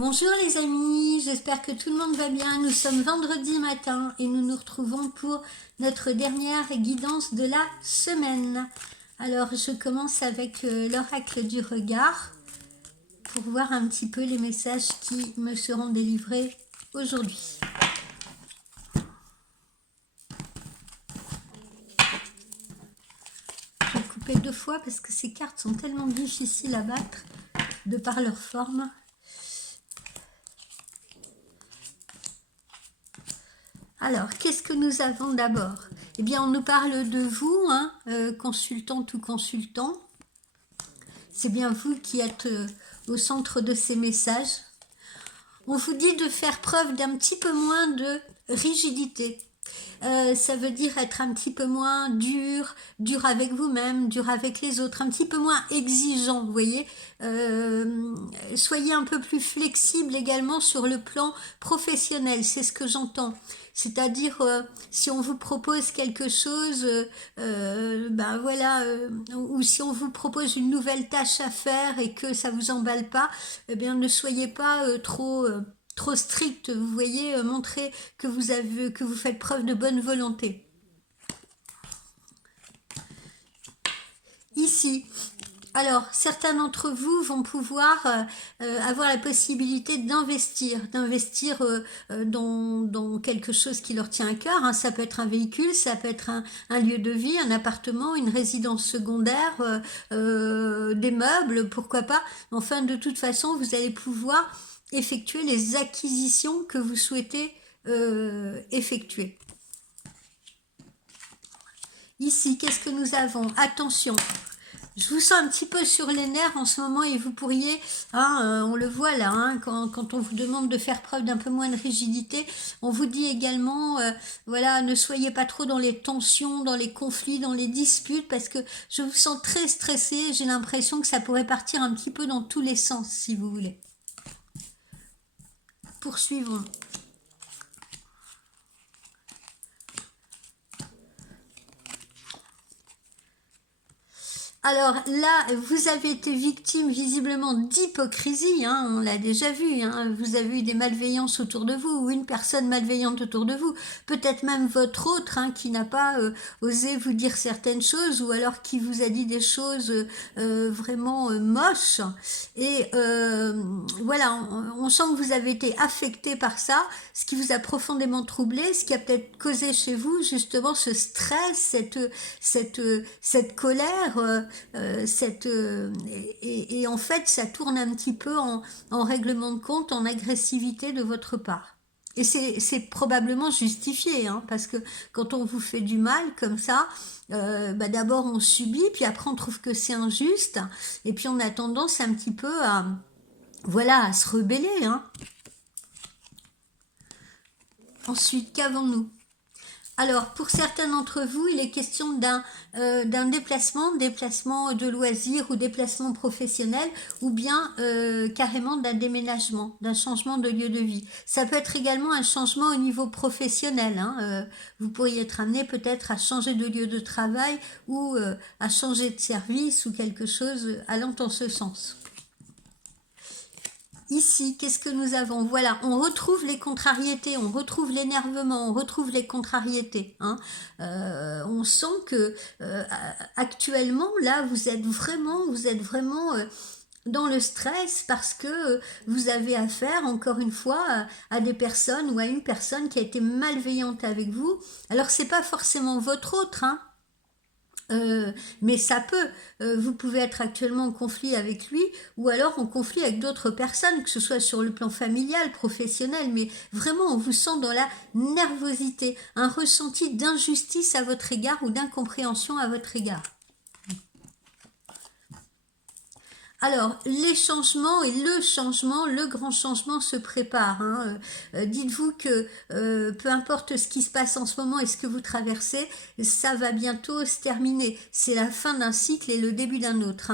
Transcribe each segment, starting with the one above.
Bonjour les amis, j'espère que tout le monde va bien. Nous sommes vendredi matin et nous nous retrouvons pour notre dernière guidance de la semaine. Alors je commence avec l'oracle du regard pour voir un petit peu les messages qui me seront délivrés aujourd'hui. Je vais couper 2 fois parce que ces cartes sont tellement difficiles à battre de par leur forme. Alors, qu'est-ce que nous avons d'abord? Eh bien, on nous parle de vous, consultante ou consultant. C'est bien vous qui êtes au centre de ces messages. On vous dit de faire preuve d'un petit peu moins de rigidité. Ça veut dire être un petit peu moins dur avec vous-même, dur avec les autres, un petit peu moins exigeant, vous voyez. Soyez un peu plus flexible également sur le plan professionnel, c'est ce que j'entends. C'est-à-dire, si on vous propose quelque chose, ou si on vous propose une nouvelle tâche à faire et que ça vous emballe pas, eh bien, ne soyez pas trop strict, vous voyez, montrez que vous faites preuve de bonne volonté. Ici, alors certains d'entre vous vont pouvoir avoir la possibilité d'investir dans quelque chose qui leur tient à cœur, hein. Ça peut être un véhicule, ça peut être un lieu de vie, un appartement, une résidence secondaire, des meubles, pourquoi pas. Enfin, de toute façon, vous allez pouvoir effectuer les acquisitions que vous souhaitez effectuer. Ici, qu'est-ce que nous avons? Attention, je vous sens un petit peu sur les nerfs en ce moment et vous pourriez, on le voit là, quand on vous demande de faire preuve d'un peu moins de rigidité, on vous dit également, voilà, ne soyez pas trop dans les tensions, dans les conflits, dans les disputes, parce que je vous sens très stressé, j'ai l'impression que ça pourrait partir un petit peu dans tous les sens, si vous voulez. Poursuivons. Alors là, vous avez été victime visiblement d'hypocrisie, on l'a déjà vu, vous avez eu des malveillances autour de vous, ou une personne malveillante autour de vous, peut-être même votre autre qui n'a pas osé vous dire certaines choses, ou alors qui vous a dit des choses vraiment moches, et voilà, on sent que vous avez été affecté par ça, ce qui vous a profondément troublé, ce qui a peut-être causé chez vous justement ce stress, cette colère, et en fait ça tourne un petit peu en règlement de compte, en agressivité de votre part. Et c'est probablement justifié, parce que quand on vous fait du mal comme ça, d'abord on subit, puis après on trouve que c'est injuste, et puis on a tendance un petit peu à se rebeller. Ensuite, qu'avons-nous? Alors, pour certains d'entre vous, il est question d'un déplacement de loisirs ou déplacement professionnel, ou bien carrément d'un déménagement, d'un changement de lieu de vie. Ça peut être également un changement au niveau professionnel. Vous pourriez être amené peut-être à changer de lieu de travail ou à changer de service ou quelque chose allant en ce sens. Ici, qu'est-ce que nous avons? Voilà, on retrouve les contrariétés, on retrouve l'énervement, on retrouve les contrariétés. On sent que actuellement, là, vous êtes vraiment dans le stress parce que vous avez affaire, encore une fois, à des personnes ou à une personne qui a été malveillante avec vous. Alors, c'est pas forcément votre autre, mais ça peut, vous pouvez être actuellement en conflit avec lui ou alors en conflit avec d'autres personnes, que ce soit sur le plan familial, professionnel, mais vraiment on vous sent dans la nervosité, un ressenti d'injustice à votre égard ou d'incompréhension à votre égard. Alors, les changements et le grand changement se prépare. Dites-vous que peu importe ce qui se passe en ce moment et ce que vous traversez, ça va bientôt se terminer. C'est la fin d'un cycle et le début d'un autre.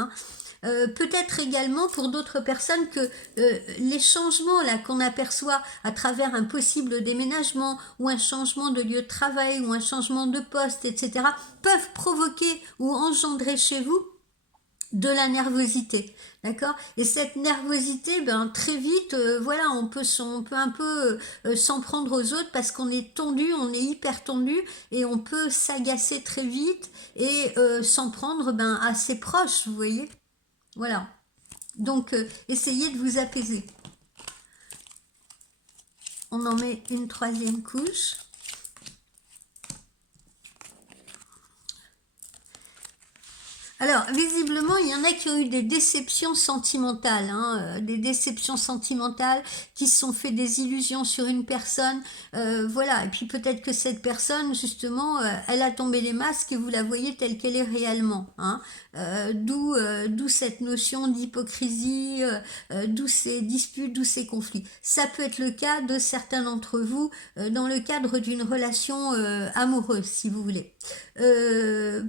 Peut-être également pour d'autres personnes que les changements là qu'on aperçoit à travers un possible déménagement ou un changement de lieu de travail ou un changement de poste, etc., peuvent provoquer ou engendrer chez vous de la nervosité, d'accord? Et cette nervosité, ben très vite, voilà, on peut un peu s'en prendre aux autres parce qu'on est tendu, on est hyper tendu et on peut s'agacer très vite et s'en prendre ben à ses proches, vous voyez? Voilà. Donc essayez de vous apaiser. On en met une troisième couche. Alors, visiblement, il y en a qui ont eu des déceptions sentimentales, hein, des déceptions sentimentales, qui se sont fait des illusions sur une personne, voilà. Et puis peut-être que cette personne, justement, elle a tombé les masques et vous la voyez telle qu'elle est réellement, hein. D'où cette notion d'hypocrisie, d'où ces disputes, d'où ces conflits. Ça peut être le cas de certains d'entre vous dans le cadre d'une relation amoureuse, si vous voulez.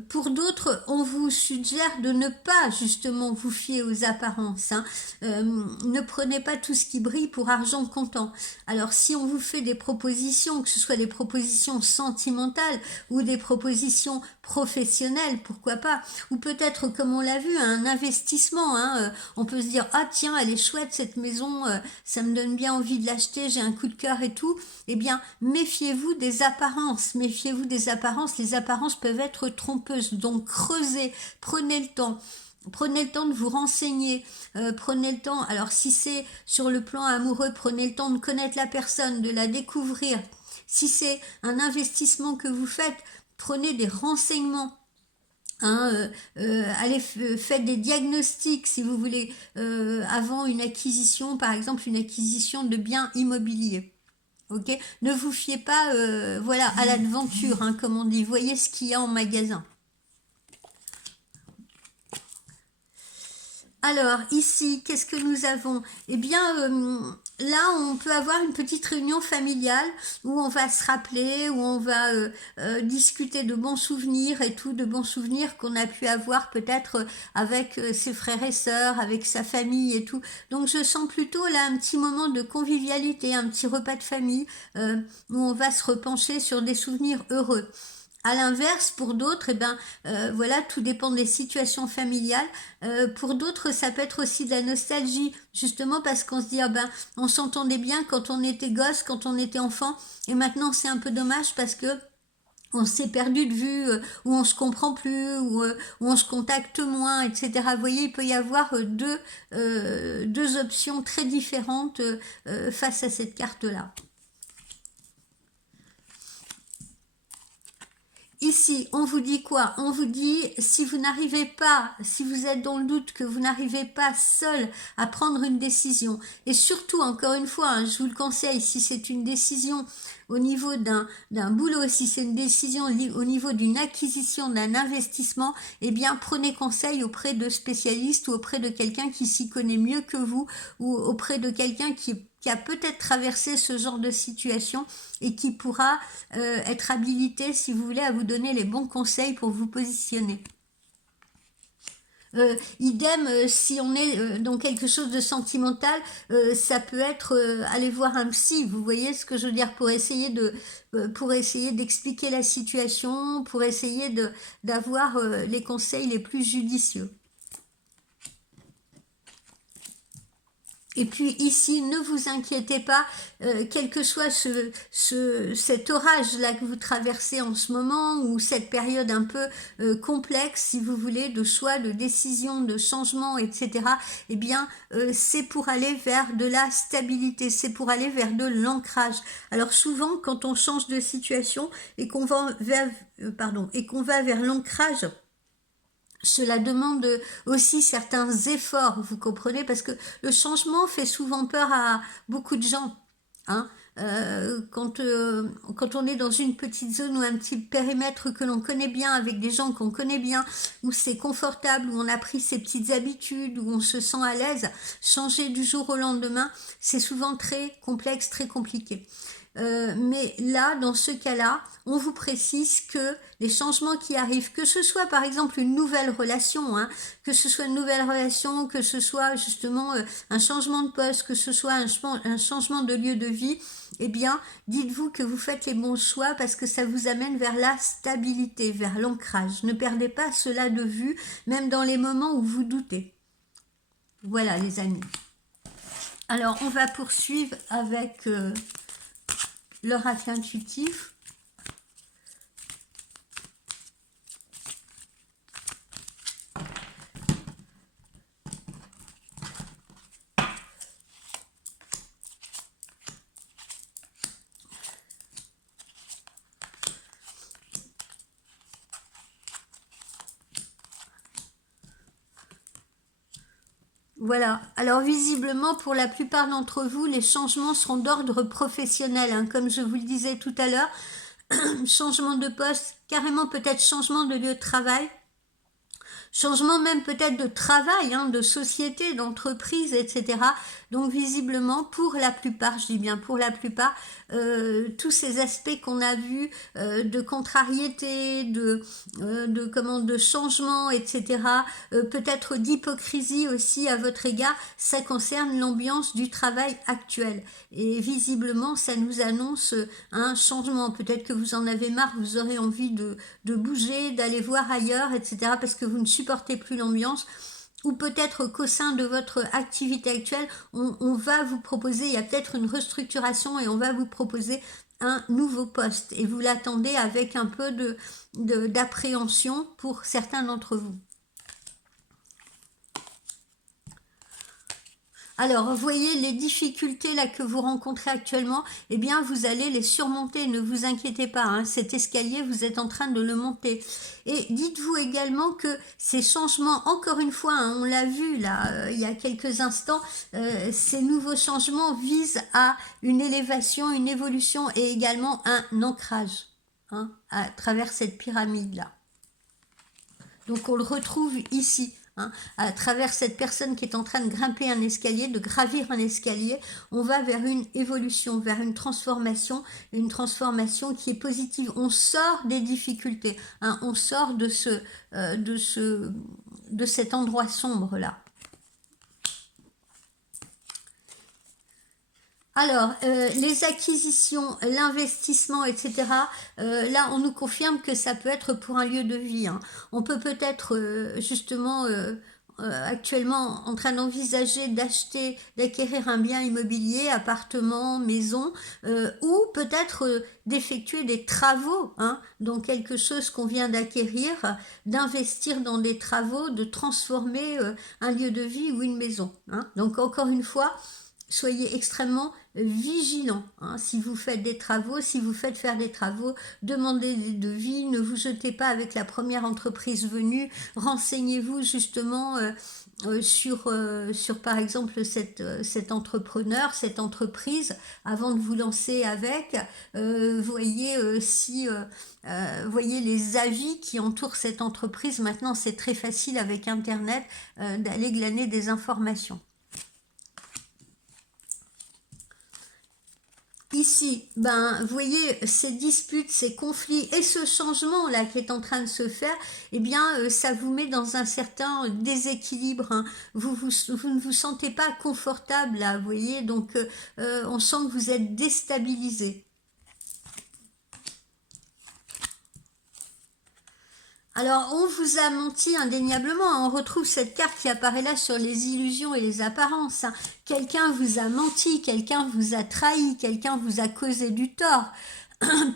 Pour d'autres, on vous suggère de ne pas justement vous fier aux apparences, hein. Ne prenez pas tout ce qui brille pour argent comptant. Alors si on vous fait des propositions, que ce soit des propositions sentimentales ou des propositions professionnelles, pourquoi pas, ou peut-être comme on l'a vu, un investissement, hein, on peut se dire ah tiens elle est chouette cette maison, ça me donne bien envie de l'acheter, j'ai un coup de cœur et tout. Eh bien méfiez-vous des apparences, méfiez-vous des apparences, les apparences peuvent être trompeuses, donc creusez, prenez le temps. Prenez le temps de vous renseigner, prenez le temps, alors si c'est sur le plan amoureux, prenez le temps de connaître la personne, de la découvrir. Si c'est un investissement que vous faites, prenez des renseignements. Hein, allez, faites des diagnostics si vous voulez, avant une acquisition, par exemple une acquisition de biens immobiliers. Ok, ne vous fiez pas, voilà, à l'aventure, hein, comme on dit. Voyez ce qu'il y a en magasin. Alors, ici, qu'est-ce que nous avons? Eh bien, là, on peut avoir une petite réunion familiale où on va se rappeler, où on va discuter de bons souvenirs et tout, de bons souvenirs qu'on a pu avoir peut-être avec ses frères et sœurs, avec sa famille et tout. Donc, je sens plutôt là un petit moment de convivialité, un petit repas de famille où on va se repencher sur des souvenirs heureux. À l'inverse, pour d'autres, eh ben, voilà, tout dépend des situations familiales. Pour d'autres, ça peut être aussi de la nostalgie, justement parce qu'on se dit, ah ben, on s'entendait bien quand on était gosse, quand on était enfant, et maintenant c'est un peu dommage parce que on s'est perdu de vue, ou on se comprend plus, ou on se contacte moins, etc. Vous voyez, il peut y avoir deux options très différentes face à cette carte-là. Ici, on vous dit quoi? On vous dit, si vous n'arrivez pas, si vous êtes dans le doute, que vous n'arrivez pas seul à prendre une décision, et surtout, encore une fois, hein, je vous le conseille, si c'est une décision au niveau d'un boulot, si c'est une décision au niveau d'une acquisition, d'un investissement, eh bien, prenez conseil auprès de spécialistes ou auprès de quelqu'un qui s'y connaît mieux que vous, ou auprès de quelqu'un qui a peut-être traversé ce genre de situation et qui pourra être habilité, si vous voulez, à vous donner les bons conseils pour vous positionner. Idem, si on est dans quelque chose de sentimental, ça peut être aller voir un psy. Vous voyez ce que je veux dire, pour essayer d'expliquer la situation, pour essayer d'avoir les conseils les plus judicieux. Et puis ici, ne vous inquiétez pas, quel que soit cet orage-là que vous traversez en ce moment, ou cette période un peu complexe, si vous voulez, de choix, de décision, de changement, etc., eh bien, c'est pour aller vers de la stabilité, c'est pour aller vers de l'ancrage. Alors souvent, quand on change de situation et qu'on va vers l'ancrage, cela demande aussi certains efforts, vous comprenez, parce que le changement fait souvent peur à beaucoup de gens, hein. Quand on est dans une petite zone ou un petit périmètre que l'on connaît bien, avec des gens qu'on connaît bien, où c'est confortable, où on a pris ses petites habitudes, où on se sent à l'aise, changer du jour au lendemain, c'est souvent très complexe, très compliqué. mais là, dans ce cas-là, on vous précise que les changements qui arrivent, que ce soit par exemple une nouvelle relation, hein, que ce soit une nouvelle relation, que ce soit justement un changement de poste, que ce soit un changement de lieu de vie, eh bien, dites-vous que vous faites les bons choix parce que ça vous amène vers la stabilité, vers l'ancrage. Ne perdez pas cela de vue, même dans les moments où vous doutez. Voilà les amis. Alors, on va poursuivre avec l'oracle intuitif. Voilà, alors visiblement pour la plupart d'entre vous, les changements seront d'ordre professionnel, hein, comme je vous le disais tout à l'heure, changement de poste, carrément peut-être changement de lieu de travail, changement même peut-être de travail, hein, de société, d'entreprise, etc. Donc visiblement, pour la plupart, je dis bien pour la plupart, tous ces aspects qu'on a vus de contrariété, de changement, etc. Peut-être d'hypocrisie aussi à votre égard, ça concerne l'ambiance du travail actuel. Et visiblement, ça nous annonce un changement. Peut-être que vous en avez marre, vous aurez envie de bouger, d'aller voir ailleurs, etc. parce que vous ne supportez plus l'ambiance. Ou peut-être qu'au sein de votre activité actuelle, on va vous proposer, il y a peut-être une restructuration et on va vous proposer un nouveau poste. Et vous l'attendez avec un peu d'appréhension pour certains d'entre vous. Alors, vous voyez les difficultés là que vous rencontrez actuellement, eh bien, vous allez les surmonter, ne vous inquiétez pas, hein, cet escalier, vous êtes en train de le monter. Et dites-vous également que ces changements, encore une fois, hein, on l'a vu là, il y a quelques instants, ces nouveaux changements visent à une élévation, une évolution et également un ancrage, hein, à travers cette pyramide-là. Donc, on le retrouve ici. Hein, à travers cette personne qui est en train de grimper un escalier, de gravir un escalier, on va vers une évolution, vers une transformation qui est positive. On sort des difficultés, hein, on sort de cet endroit sombre là. Alors, les acquisitions, l'investissement, etc., là, on nous confirme que ça peut être pour un lieu de vie. Hein. On peut peut-être, justement, actuellement en train d'envisager d'acheter, d'acquérir un bien immobilier, appartement, maison, ou peut-être d'effectuer des travaux, hein, dans quelque chose qu'on vient d'acquérir, d'investir dans des travaux, de transformer un lieu de vie ou une maison. Hein. Donc, encore une fois, soyez extrêmement vigilants. Hein. Si vous faites des travaux, si vous faites faire des travaux, demandez des devis, ne vous jetez pas avec la première entreprise venue, renseignez-vous justement sur par exemple cet entrepreneur, cette entreprise, avant de vous lancer avec. Voyez voyez les avis qui entourent cette entreprise. Maintenant, c'est très facile avec Internet d'aller glaner des informations. Ici, ben, vous voyez, ces disputes, ces conflits et ce changement-là qui est en train de se faire, eh bien, ça vous met dans un certain déséquilibre. Hein. Vous ne vous sentez pas confortable, là, vous voyez, donc on sent que vous êtes déstabilisé. Alors, on vous a menti indéniablement. On retrouve cette carte qui apparaît là sur les illusions et les apparences. Hein. Quelqu'un vous a menti, quelqu'un vous a trahi, quelqu'un vous a causé du tort.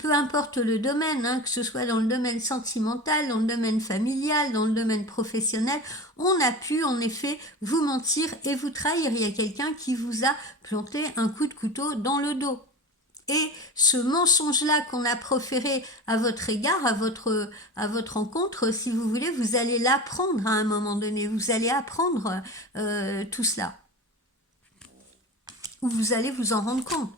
Peu importe le domaine, hein, que ce soit dans le domaine sentimental, dans le domaine familial, dans le domaine professionnel, on a pu en effet vous mentir et vous trahir. Il y a quelqu'un qui vous a planté un coup de couteau dans le dos. Et ce mensonge-là qu'on a proféré à votre égard, à votre rencontre, si vous voulez, vous allez l'apprendre à un moment donné. Vous allez apprendre tout cela. Ou vous allez vous en rendre compte.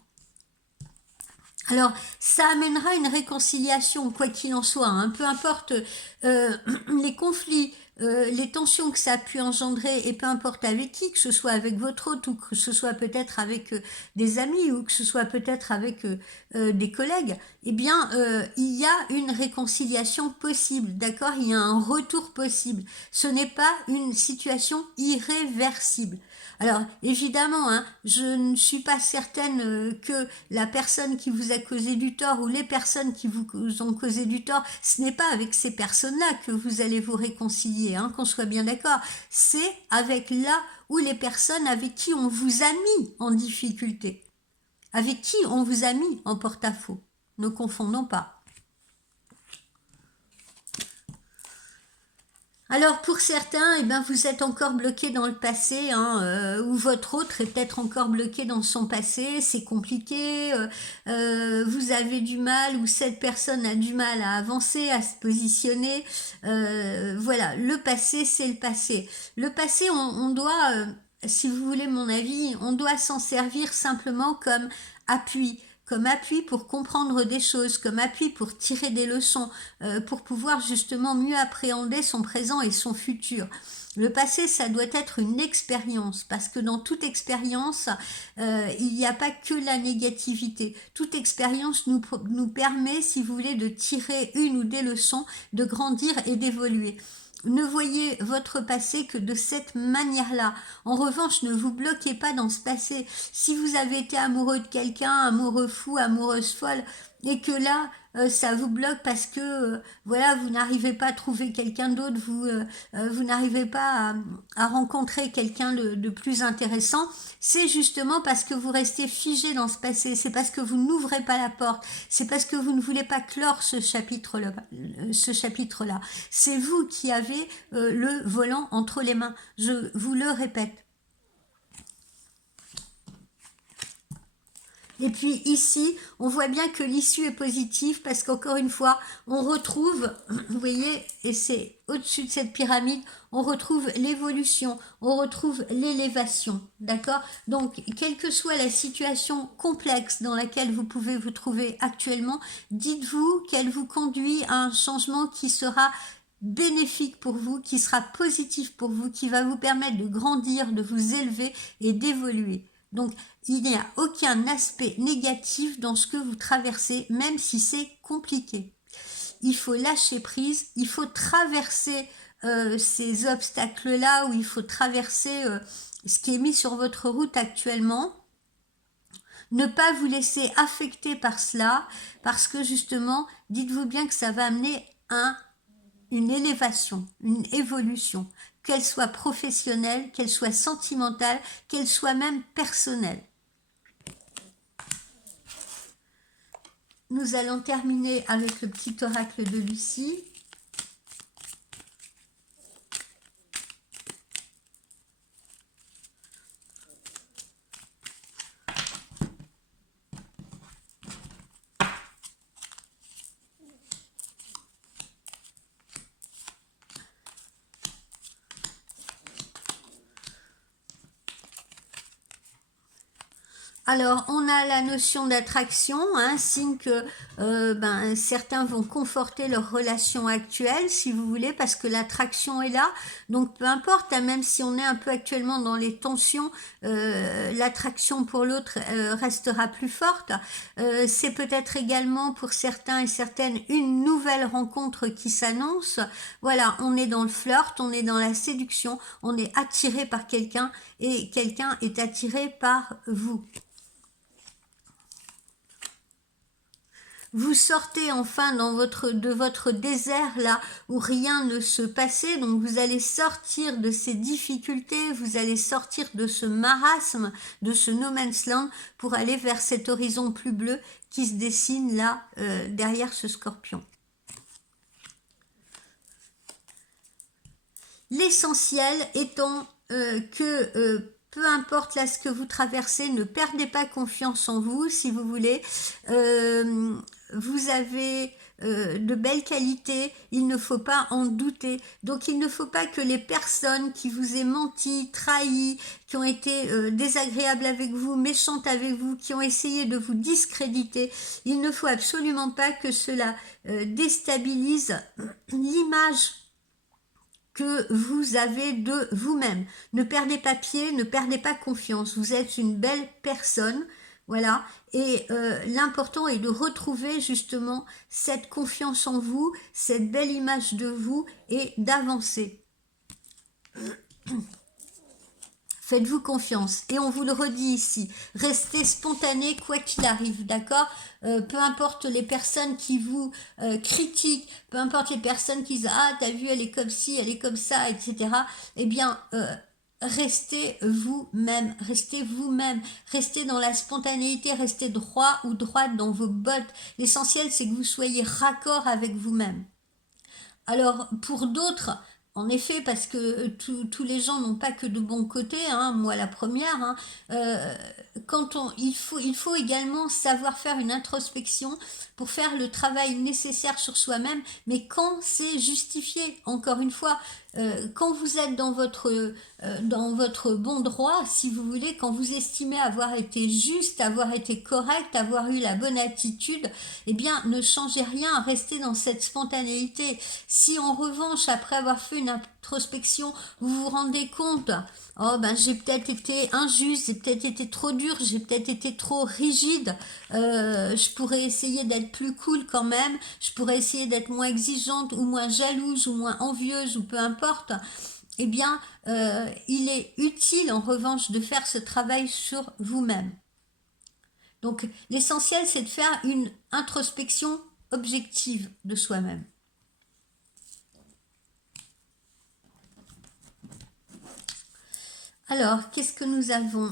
Alors, ça amènera une réconciliation, quoi qu'il en soit, hein. Peu importe les conflits, les tensions que ça a pu engendrer, et peu importe avec qui, que ce soit avec votre hôte, ou que ce soit peut-être avec des amis, ou que ce soit peut-être avec des collègues, eh bien, il y a une réconciliation possible, d'accord? Il y a un retour possible. Ce n'est pas une situation irréversible. Alors, évidemment, hein, je ne suis pas certaine que la personne qui vous a causé du tort, ou les personnes qui vous ont causé du tort, ce n'est pas avec ces personnes-là que vous allez vous réconcilier, hein, qu'on soit bien d'accord. C'est avec là où les personnes avec qui on vous a mis en difficulté, avec qui on vous a mis en porte-à-faux. Ne confondons pas. Alors pour certains, eh ben, vous êtes encore bloqué dans le passé, hein, ou votre autre est peut-être encore bloqué dans son passé, c'est compliqué, vous avez du mal, ou cette personne a du mal à avancer, à se positionner. Voilà, le passé, c'est le passé. Le passé, on doit, si vous voulez mon avis, on doit s'en servir simplement appui comme appui pour comprendre des choses, comme appui pour tirer des leçons, pour pouvoir justement mieux appréhender son présent et son futur. Le passé, ça doit être une expérience, parce que dans toute expérience, il n'y a pas que la négativité. Toute expérience nous permet, si vous voulez, de tirer une ou des leçons, de grandir et d'évoluer. Ne voyez votre passé que de cette manière-là. En revanche, ne vous bloquez pas dans ce passé. Si vous avez été amoureux de quelqu'un, amoureux fou, amoureuse folle, et que là, ça vous bloque parce que voilà, vous n'arrivez pas à trouver quelqu'un d'autre, vous n'arrivez pas à rencontrer quelqu'un de plus intéressant, c'est justement parce que vous restez figé dans ce passé, c'est parce que vous n'ouvrez pas la porte, c'est parce que vous ne voulez pas clore ce chapitre-là. C'est vous qui avez le volant entre les mains, je vous le répète. Et puis ici, on voit bien que l'issue est positive parce qu'encore une fois, on retrouve, vous voyez, et c'est au-dessus de cette pyramide, on retrouve l'évolution, on retrouve l'élévation, d'accord? Donc, quelle que soit la situation complexe dans laquelle vous pouvez vous trouver actuellement, dites-vous qu'elle vous conduit à un changement qui sera bénéfique pour vous, qui sera positif pour vous, qui va vous permettre de grandir, de vous élever et d'évoluer. Donc, il n'y a aucun aspect négatif dans ce que vous traversez, même si c'est compliqué. Il faut lâcher prise, il faut traverser ces obstacles-là, ou il faut traverser ce qui est mis sur votre route actuellement. Ne pas vous laisser affecter par cela, parce que justement, dites-vous bien que ça va amener une élévation, une évolution, qu'elle soit professionnelle, qu'elle soit sentimentale, qu'elle soit même personnelle. Nous allons terminer avec le petit oracle de Lucie. Alors, on a la notion d'attraction, hein, signe que certains vont conforter leur relation actuelle, si vous voulez, parce que l'attraction est là. Donc, peu importe, hein, même si on est un peu actuellement dans les tensions, l'attraction pour l'autre restera plus forte. C'est peut-être également pour certains et certaines une nouvelle rencontre qui s'annonce. Voilà, on est dans le flirt, on est dans la séduction, on est attiré par quelqu'un et quelqu'un est attiré par vous. Vous sortez enfin de votre désert là où rien ne se passait, donc vous allez sortir de ces difficultés, vous allez sortir de ce marasme, de ce no man's land pour aller vers cet horizon plus bleu qui se dessine là derrière ce scorpion. L'essentiel étant que peu importe là ce que vous traversez, ne perdez pas confiance en vous, si vous voulez. Vous avez de belles qualités, il ne faut pas en douter. Donc il ne faut pas que les personnes qui vous aient menti, trahi, qui ont été désagréables avec vous, méchantes avec vous, qui ont essayé de vous discréditer, il ne faut absolument pas que cela déstabilise l'image que vous avez de vous-même. Ne perdez pas pied, ne perdez pas confiance. Vous êtes une belle personne, voilà. Et l'important est de retrouver justement cette confiance en vous, cette belle image de vous et d'avancer. Faites-vous confiance. Et on vous le redit ici, restez spontané quoi qu'il arrive, d'accord? Peu importe les personnes qui vous critiquent, peu importe les personnes qui disent « Ah, t'as vu, elle est comme ci, elle est comme ça, etc. » Eh bien, restez vous-même, restez dans la spontanéité, restez droit ou droite dans vos bottes. L'essentiel, c'est que vous soyez raccord avec vous-même. Alors, pour d'autres, en effet, parce que tous les gens n'ont pas que de bons côtés, hein, moi la première, hein, il faut également savoir faire une introspection pour faire le travail nécessaire sur soi-même, mais quand c'est justifié, encore une fois, quand vous êtes dans votre bon droit, si vous voulez, quand vous estimez avoir été juste, avoir été correct, avoir eu la bonne attitude, eh bien, ne changez rien, restez dans cette spontanéité. Si en revanche, après avoir fait une introspection, vous vous rendez compte, oh ben j'ai peut-être été injuste, j'ai peut-être été trop dur, j'ai peut-être été trop rigide, je pourrais essayer d'être plus cool quand même, je pourrais essayer d'être moins exigeante ou moins jalouse ou moins envieuse ou peu importe, eh bien il est utile en revanche de faire ce travail sur vous-même. Donc l'essentiel c'est de faire une introspection objective de soi-même. Alors, qu'est-ce que nous avons?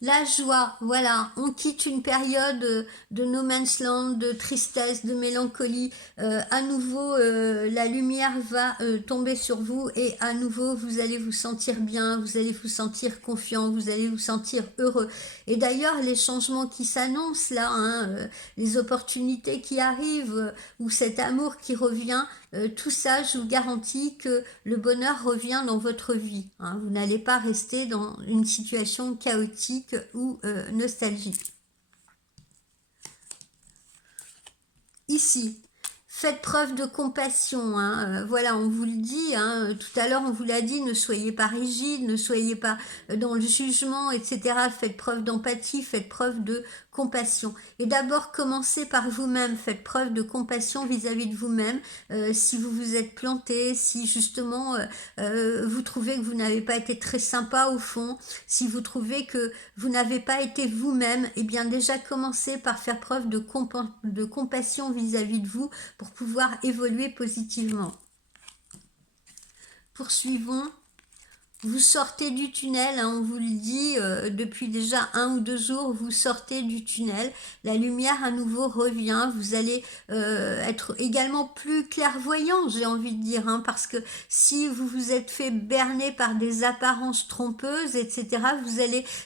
La joie, voilà, on quitte une période de no man's land, de tristesse, de mélancolie. À nouveau, la lumière va tomber sur vous et à nouveau, vous allez vous sentir bien, vous allez vous sentir confiant, vous allez vous sentir heureux. Et d'ailleurs, les changements qui s'annoncent là, hein, les opportunités qui arrivent ou cet amour qui revient, tout ça, je vous garantis que le bonheur revient dans votre vie. Hein. Vous n'allez pas rester dans une situation chaotique ou nostalgique. Ici, faites preuve de compassion, hein. Voilà, on vous le dit, hein. Tout à l'heure on vous l'a dit, ne soyez pas rigide, ne soyez pas dans le jugement, etc. Faites preuve d'empathie, faites preuve de compassion. Et d'abord, commencez par vous-même, faites preuve de compassion vis-à-vis de vous-même. Si vous vous êtes planté, si justement vous trouvez que vous n'avez pas été très sympa au fond, si vous trouvez que vous n'avez pas été vous-même, eh bien déjà commencez par faire preuve de compassion vis-à-vis de vous pour pouvoir évoluer positivement. Poursuivons. Vous sortez du tunnel, hein, on vous le dit, depuis déjà 1 ou 2 jours, vous sortez du tunnel, la lumière à nouveau revient, vous allez être également plus clairvoyant, j'ai envie de dire, hein, parce que si vous vous êtes fait berner par des apparences trompeuses, etc.,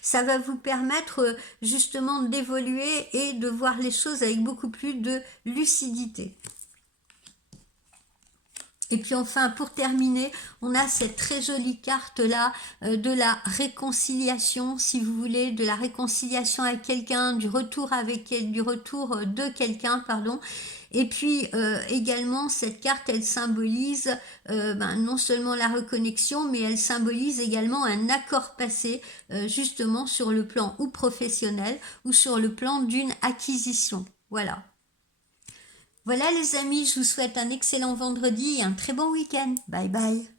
ça va vous permettre justement d'évoluer et de voir les choses avec beaucoup plus de lucidité. Et puis enfin, pour terminer, on a cette très jolie carte-là de la réconciliation, si vous voulez, de la réconciliation avec quelqu'un, du retour de quelqu'un, pardon. Et puis également, cette carte, elle symbolise non seulement la reconnexion, mais elle symbolise également un accord passé, justement sur le plan ou professionnel, ou sur le plan d'une acquisition. Voilà. Voilà les amis, je vous souhaite un excellent vendredi et un très bon week-end. Bye bye.